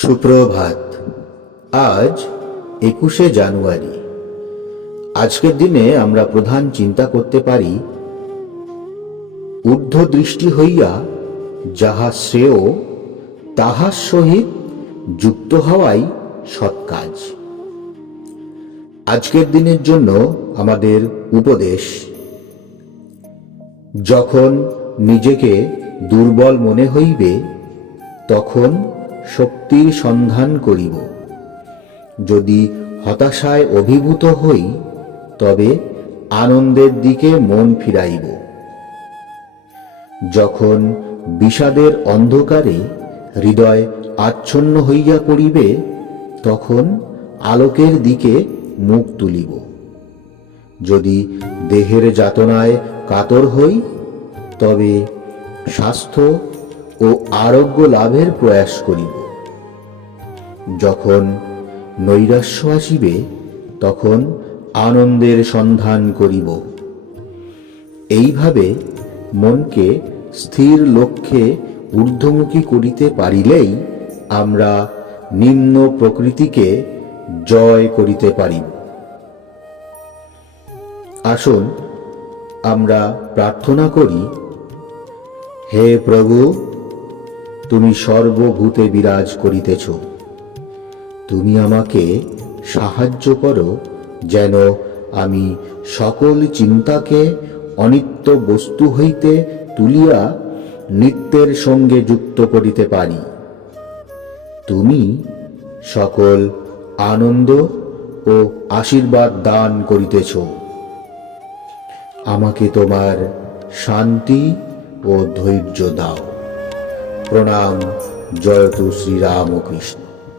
সুপ্রভাত। আজ একুশে জানুয়ারি। আজকের দিনে আমরা প্রধান চিন্তা করতে পারি ঊর্ধ্ব দৃষ্টি হইয়া যাহা শ্রেয়, তাহার সহিত যুক্ত হওয়াই সৎ কাজ। আজকের দিনের জন্য আমাদের উপদেশ, যখন নিজেকে দুর্বল মনে হইবে, তখন শক্তির সন্ধান করিব। যদি হতাশায় অভিভূত হই, তবে আনন্দের দিকে মন ফিরাইব। যখন বিষাদের অন্ধকারে হৃদয় আচ্ছন্ন হইয়া পড়িবে, তখন আলোকের দিকে মুখ তুলিব। যদি দেহের যাতনায় কাতর হই, তবে স্বাস্থ্য ও আরোগ্য লাভের প্রয়াস করিব। যখন নৈরাশ্য আসিবে, তখন আনন্দের সন্ধান করিব। এইভাবে মনকে স্থির লক্ষ্যে ঊর্ধ্বমুখী করিতে পারিলেই আমরা নিম্ন প্রকৃতিকে জয় করিতে পারি আসুন আমরা প্রার্থনা করি, হে প্রভু তুমি সর্বভূতে বিরাজ করিতেছ। তুমি আমাকে সাহায্য করো যেন আমি সকল চিন্তাকে অনিত্য বস্তু হইতে তুলিয়া নিত্যের সঙ্গে যুক্ত করিতে পারি। তুমি সকল আনন্দ ও আশীর্বাদ দান করিতেছ। আমাকে তোমার শান্তি ও ধৈর্য দাও। প্রণাম। জয়তু শ্রীরামকৃষ্ণ।